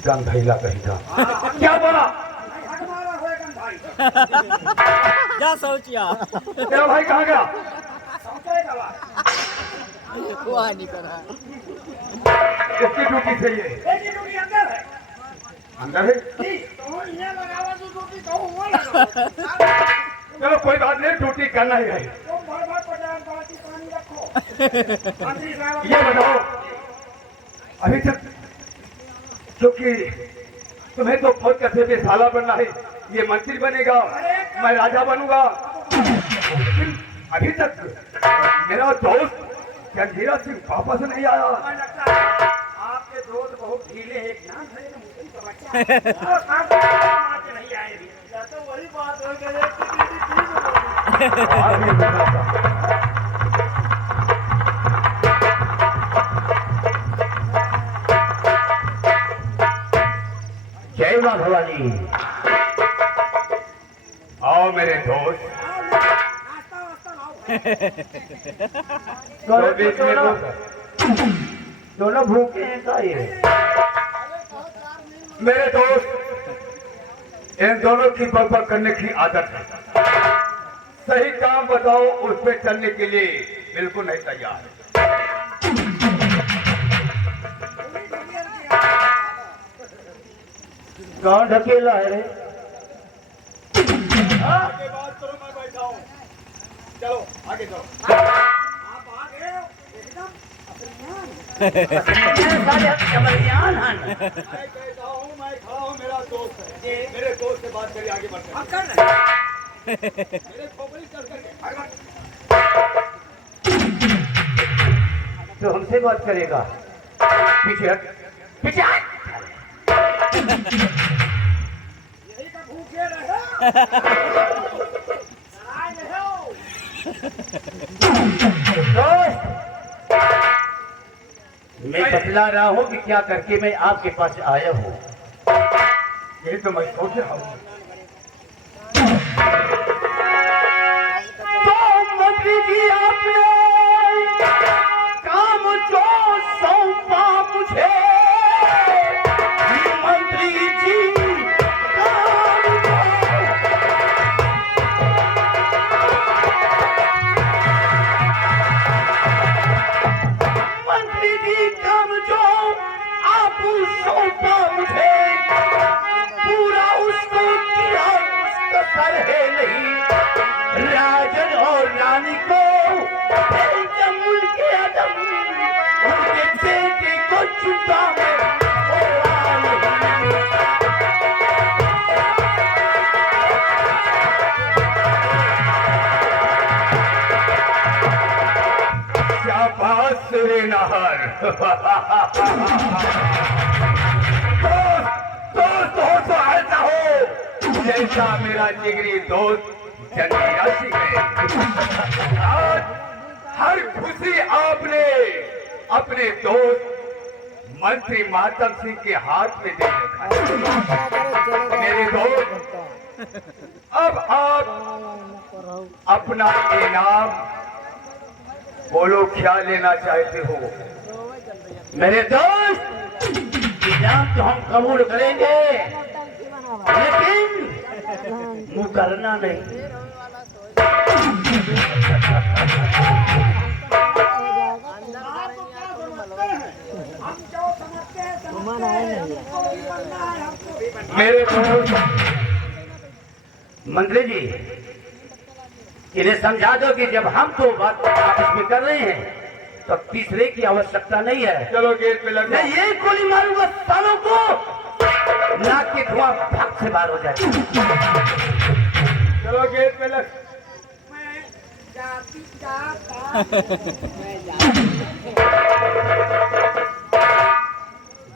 Gun भैला कहेगा क्या बोला क्या सोचिया तेरा भाई कहाँ गया वहाँ नहीं करा इसकी ड्यूटी सही है अंदर है चलो कोई बात नहीं ड्यूटी करना ही है ये बताओ अभी तक क्योंकि तुम्हें तो फौज का से साला बनना है ये मंत्री बनेगा मैं राजा बनूंगा लेकिन अभी तक मेरा दोस्त जंजीरा सिंह वापस नहीं आया आपके दोस्त बहुत ढीले हैं ध्यान से नहीं आए तो वही बात हो गई जय मां भवानी आओ मेरे दोस्त दोनों भूखे हैं का ये मेरे दोस्त इन दोनों की बकबक करने की आदत है सही काम बताओ उस पे चलने के लिए बिल्कुल नहीं तैयार कौन ढकेला है रे आगे बात करो मैं बैठा हूँ चलो आगे चलो आप आगे एकदम मैं कहता हूँ मैं खड़ा हूँ मेरा दोस्त है मेरे दोस्त से बात करिए आगे बढ़ते हैं मेरे खोपड़ी चढ़ करके तो हमसे बात करेगा पीछे हट पीछे हट यही का भूखे रहे दोस्त मैं बतला रहा हूँ कि क्या करके मैं आपके पास आया हूँ ये तो मैं सोच रहा हूँ तो मंत्री जी आपने काम जो सौंपा मुझे मंत्री जी काम मंत्री जी काम जो आप सौंपा मुझे पूरा उसको किया उसका सर है नहीं राजन और रानी को उनके अदम उनके बेटे को चुका मैं शाबाश रे नहर दोस्त हो तो ऐसा हो जैसा मेरा जिगरी दोस्त जंजीरा सिंह है आज हर खुशी आपने अपने दोस्त मंत्री मातम सिंह के हाथ में दे रखा है मेरे दोस्त अब आप अपना इनाम बोलो क्या लेना चाहते हो मेरे दोस्त इनाम तो हम कबूल करेंगे लेकिन मुकरना नहीं मेरे दोस्त मंत्री जी इन्हें समझा दो कि जब हम तो बात आपस में कर रहे हैं तो तीसरे की आवश्यकता नहीं है चलो गेट पे लग मैं ये गोली मारूंगा सालों को नाक के धुआं भाग से बाहर हो जाए चलो गेट पे लग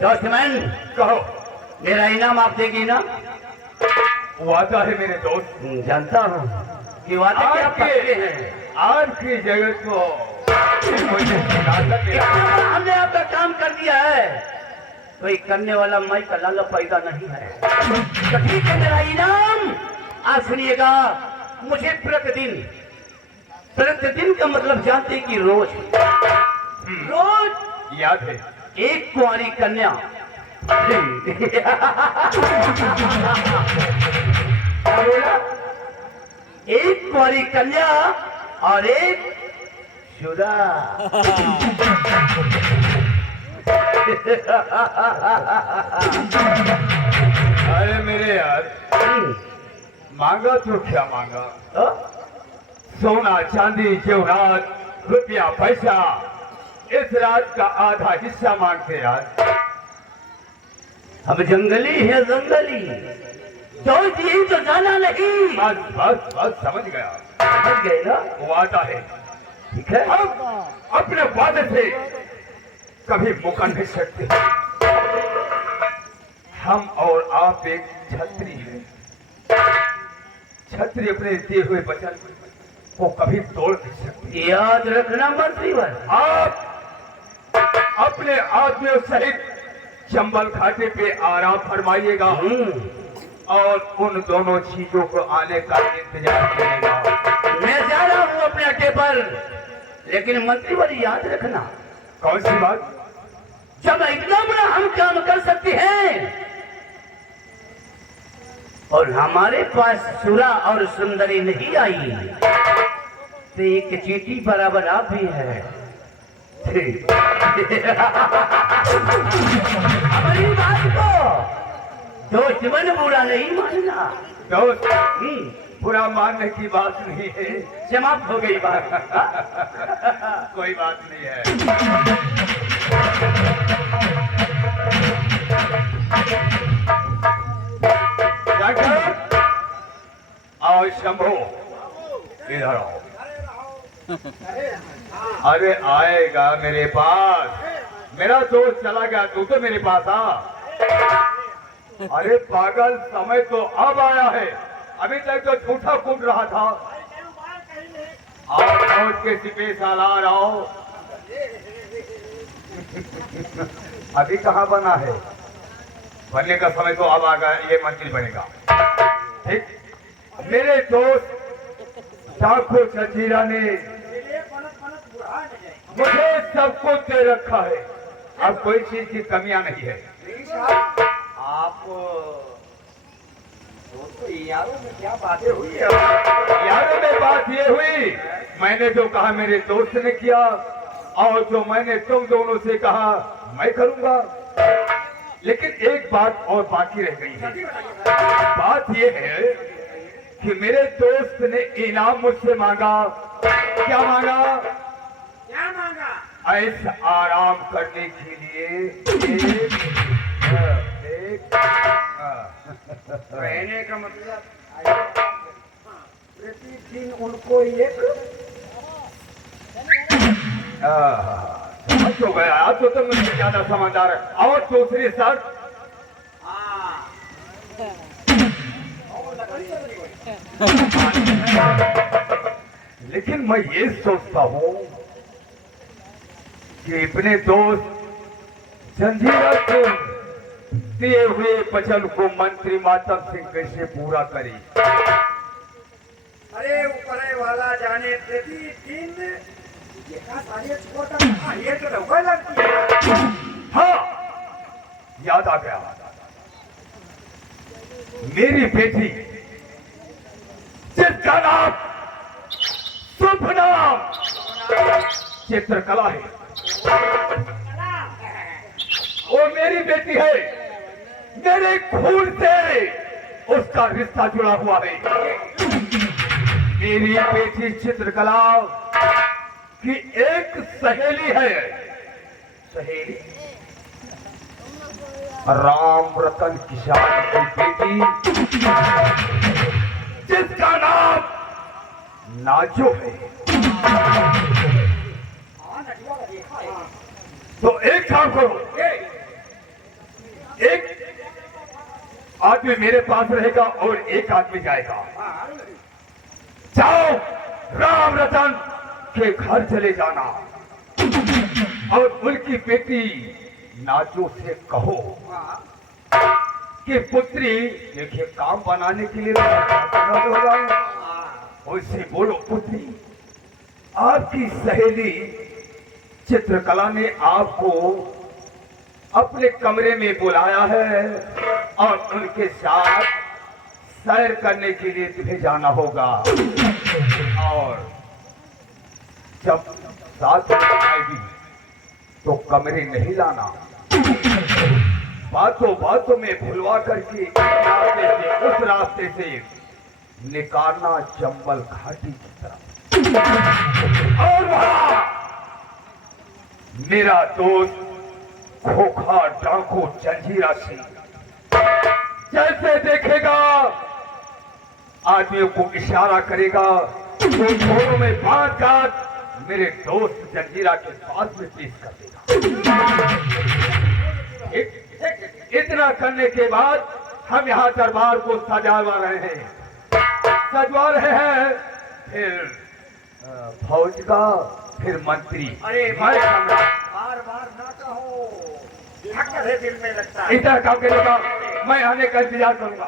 दोस्तमैन कहो मेरा इनाम आप देगी ना वादा है मेरे दोस्त जानता हूँ कि वादे क्या पक्के हैं आज की जगत को हमने आपका काम कर दिया है कोई करने वाला मैं का लाला पैदा नहीं है। तो ठीक है, मेरा इनाम आज सुनिएगा। मुझे प्रतिदिन का मतलब जानते हैं कि रोज याद है। एक कुंवारी कन्या क्या बोला? एक कुंवारी कन्या और एक शुदा। अरे मेरे यार, मांगा तो क्या मांगा? सोना चांदी जेवरात रुपया पैसा, इस रात का आधा हिस्सा मांगते यार। अब जंगली है जंगली, तो दिन तो जाना नहीं। बस बस बस समझ गया। समझ गए ना? वादा है, ठीक है। हम अपने वादे से कभी मुकर नहीं सकते। हम और आप एक छत्री हैं। छत्री अपने दिए हुए वचन को कभी तोड़ नहीं सकती। याद रखना मंत्रीवर, आप अपने आदमियों सहित चंबल घाटी पे आराम फरमाइएगा और उन दोनों चीजों को आने का इंतजार करेगा। मैं जा रहा हूँ अपने अड्डे पर, लेकिन मंत्रीवर याद रखना। कौन सी बात? जब इतना बड़ा हम काम कर सकते हैं और हमारे पास सुरा और सुंदरी नहीं आई, तो एक चीटी बराबर आप भी है। हमारी बात को दोस्त मन बुरा नहीं मानना। दोस्त, बुरा मानने की बात नहीं है। समाप्त हो गई बात। कोई बात नहीं है। डॉक्टर, आओ शंभू, इधर आओ। अरे आएगा मेरे पास। मेरा दोस्त चला गया, तू तो मेरे पास आ। अरे पागल, समय तो अब आया है, अभी तक तो झूठा कूद रहा था। आओ फौज के सिपे सालार आओ। अभी कहाँ बना है? बनने का समय तो अब आ गया, ये मंत्री बनेगा। ठीक, मेरे दोस्त ठाकुर सचीरा ने मुझे सब कुछ दे रखा है। अब कोई चीज की कमियां नहीं है। आप दोस्तों यारों में क्या बातें हुई है? यारों में बात ये हुई, मैंने जो कहा मेरे दोस्त ने किया और जो मैंने तुम दोनों से कहा मैं करूंगा। लेकिन एक बात और बाकी रह गई है। बात ये है कि मेरे दोस्त ने इनाम मुझसे मांगा। क्या मांगा? क्या मांगा? ऐसा आराम करने के लिए रहने का मतलब प्रतिदिन उनको एक समझ हो गया। आज तो तुम मुझसे ज्यादा समझदार है। और दूसरी शर्त, लेकिन मैं ये सोचता हूँ कि अपने दोस्त जंजीरा को दिए हुए वचन को मंत्री मातम सिंह कैसे पूरा करे। अरे ऊपरे वाला जाने प्रतिदिन ये का सारे छोटा ये तो डबल लगती है। हाँ, याद आ गया। मेरी बेटी जिसका नाम शुभ नाम चित्रकला है, वो मेरी बेटी है। मेरे खून से उसका रिश्ता जुड़ा हुआ है। मेरी बेटी चित्रकला की एक सहेली है। सहेली राम रतन किसान की बेटी जिसका नाम नाजो है। तो एक काम करो, एक आदमी मेरे पास रहेगा और एक आदमी जाएगा। जाओ, राम रतन के घर चले जाना और उनकी बेटी नाजो से कहो कि पुत्री देखिए काम बनाने के लिए उससे बोलो पुत्री आपकी सहेली चित्रकला ने आपको अपने कमरे में बुलाया है और उनके साथ सैर करने के लिए तुम्हें जाना होगा और जब साथ में आएगी तो कमरे नहीं लाना, बातों बातों में भुलवा करके उस रास्ते से निकालना चंबल घाटी की तरफ। और वहां मेरा दोस्त खोखा डाकू जंजीरा सिंह जैसे देखेगा आदमियों को इशारा करेगा तो दोनों में बात कर मेरे दोस्त जंजीरा के पास में पेश कर देगा। इतना करने के बाद हम यहाँ दरबार को सजावा रहे हैं, सजवा रहे हैं, फिर फौज का, फिर मंत्री। अरे मैं बार बार ना कहो, धक्का है दिल में लगता है। इतना काम करेगा मैं आने का इंतजार करूंगा।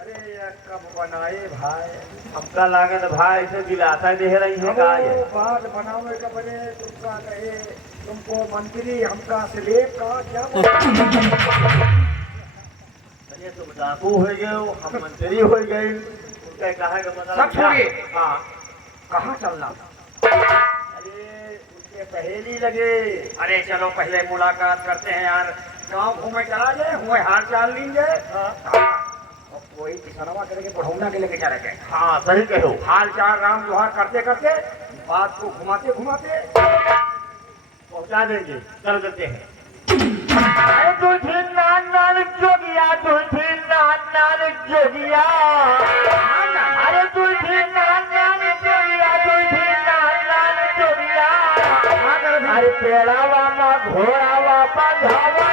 अरे ये कब बनाए भाई, हमका लागत भाई से दिलासा दे रही है का ये बात बनावे का बने तुमका कहे तुमको मंत्री हमका स्लेब का क्या अरे तुम डाकू हो गए हो, हम मंत्री हो गए, उनका कहा का मतलब सब छोड़िए। हाँ कहाँ चलना? अरे उसके पहेली लगे। अरे चलो पहले मुलाकात करते हैं यार, गाँव घूमे चला जाए, हुए हाल चाल लीजिए। और कोई किसानवा करके पढ़ौना के लेके चले गए। हाँ सही कहो, हाल चाल राम जोहार करते करते बात को घुमाते घुमाते पहुंचा देंगे। चल देते हैं। अरे तुझे नान नान जोगिया, तुझे नान नान जोगिया, अरे तुझे नान नान जोगिया, तुझे नान नान जोगिया, अरे पेड़ावा मा घोड़ावा पंधावा